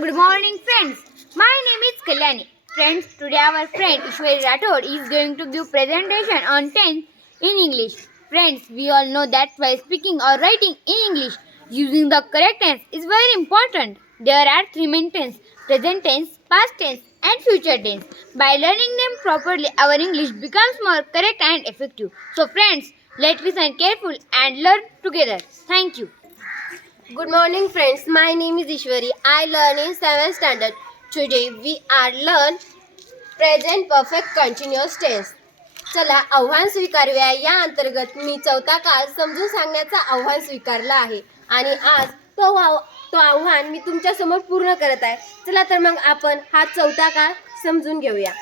Good morning, friends. My name is Kalyani. Friends, today our friend Ishwari Rathod is going to give presentation on tense in English. Friends, we all know that while speaking or writing in English, using the correct tense is very important. There are three main tense: present tense, past tense, and future tense. By learning them properly, our English becomes more correct and effective. So, friends, let's listen careful and learn together. Thank you. Good morning friends, my name is Ishwari. I learn in 7th standard. Today we are learn present perfect continuous tense. चला आव्हान स्वीकारूया या अंतर्गत मी चौथा काळ समजून सांगण्याचं आव्हान स्वीकारलं आहे आणि आज तो आव तो आव्हान मी तुमच्यासमोर पूर्ण करत आहे चला तर मग आपण हा चौथा काळ समजून घेऊया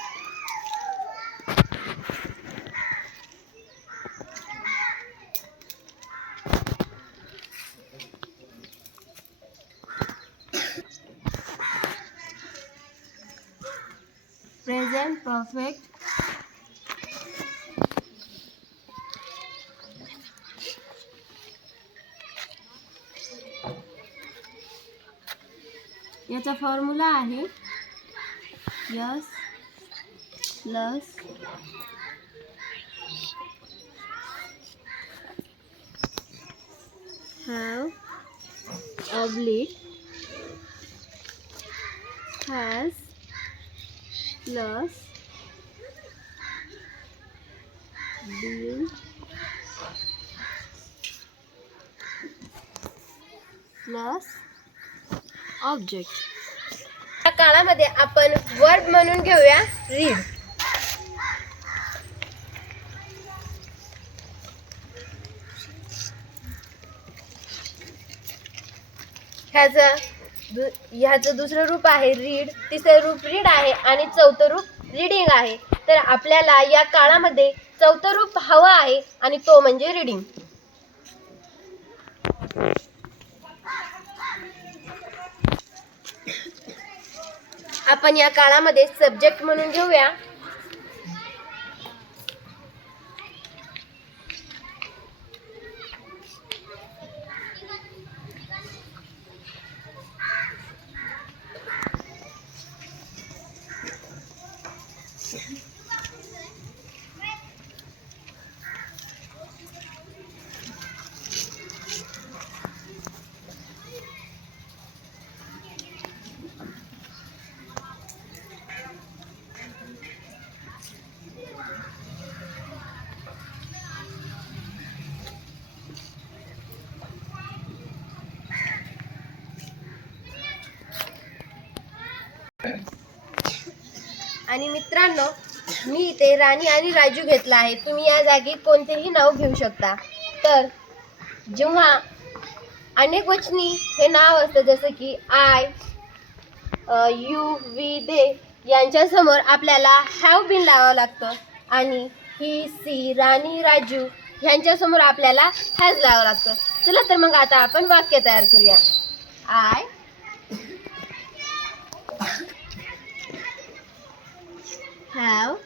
याचा फॉर्म्युला आहे S plus have oblique has plus been plus object या काळामध्ये आपण वर्ब म्हणून घेऊया रीड ह्याचं दु ह्याचं दुसरं रूप आहे रीड तिसरं रूप रीड आहे आणि चौथं रूप रीडिंग आहे. तर आपल्याला या काळामध्ये चौथं रूप हवं आहे आणि तो म्हणजे रीडिंग आपण या काळामध्ये सब्जेक्ट म्हणून घेऊया. आणि मित्रांनो मी इथे राणी आणि राजू घेतला आहे. तुम्ही या जागी कोणतेही नाव घेऊ शकता. तर जेव्हा अनेक वचनी हे नाव असतं जसं की आय यू वी दे यांच्यासमोर आपल्याला हॅव बिन लावावं लागतं. आणि ही सी राणी राजू ह्यांच्यासमोर आपल्याला हॅज लावावं लागतं. चला तर मग आता आपण वाक्य तयार करूया. आय have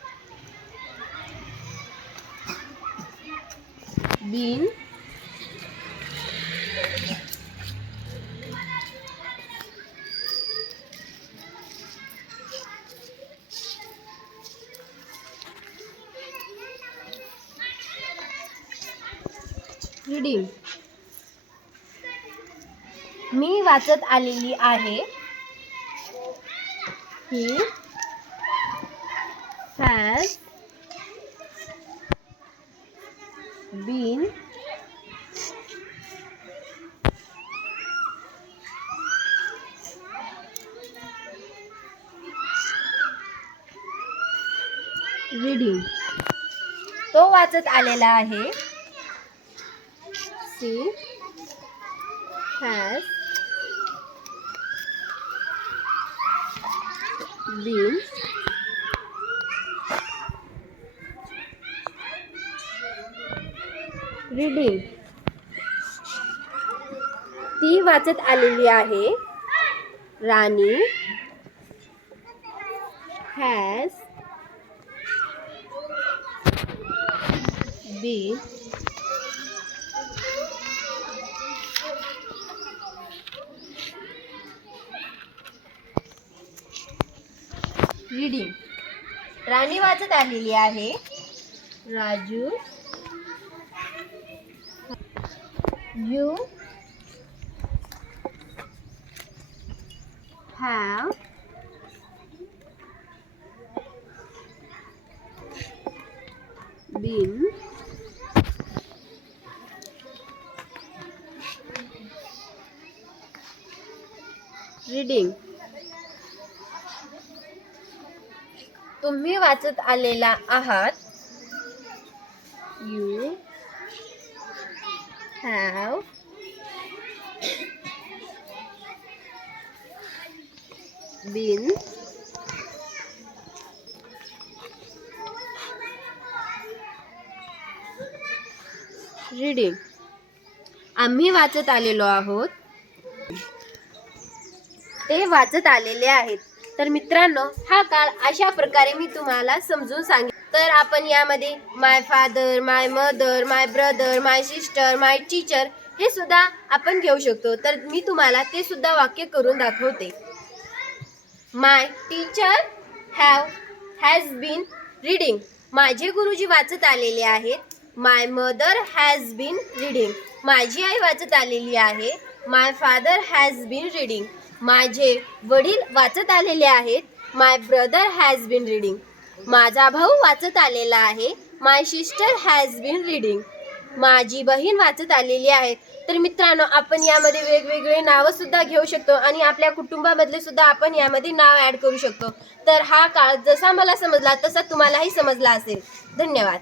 been reading मी वाचत आलेली आहे ही has been reading तो वाचत आलेला आहे सी हॅज been रीडिंग ती वाचत आलेली आहे. राणी हॅज बी रीडिंग राणी वाचत आलेली आहे. Raju you have been reading तुम्ही वाचत आलेला आहात. यू हॅव been रीडिंग आम्ही वाचत आलेलो आहोत. ते वाचत आलेले आहेत. तर मित्रांनो हा काळ अशा प्रकारे मी तुम्हाला समजून सांगेन. तर आपण यामध्ये my father my mother my brother my sister my teacher हे सुद्धा आपण घेऊ शकतो. तर मी तुम्हाला ते सुद्धा वाक्य करून दाखवते. My teacher have has been reading माझे गुरुजी वाचत आलेले आहेत. My mother has been reading माझी आई वाचत आलेली आहे. My father has been reading माझे वडील वाचत आलेले आहेत. My brother has been reading माझा भाऊ वाचत आलेला आहे. My sister has been reading माझी बहीण वाचत आलेली आहे. तर मित्रांनो आपण यामध्ये वेगवेगळे नावं सुद्धा घेऊ शकतो आणि आपल्या कुटुंबामधले सुद्धा आपण यामध्ये नाव ॲड करू शकतो. तर हा काळ जसा मला समजला तसा तुम्हालाही समजला असेल. धन्यवाद.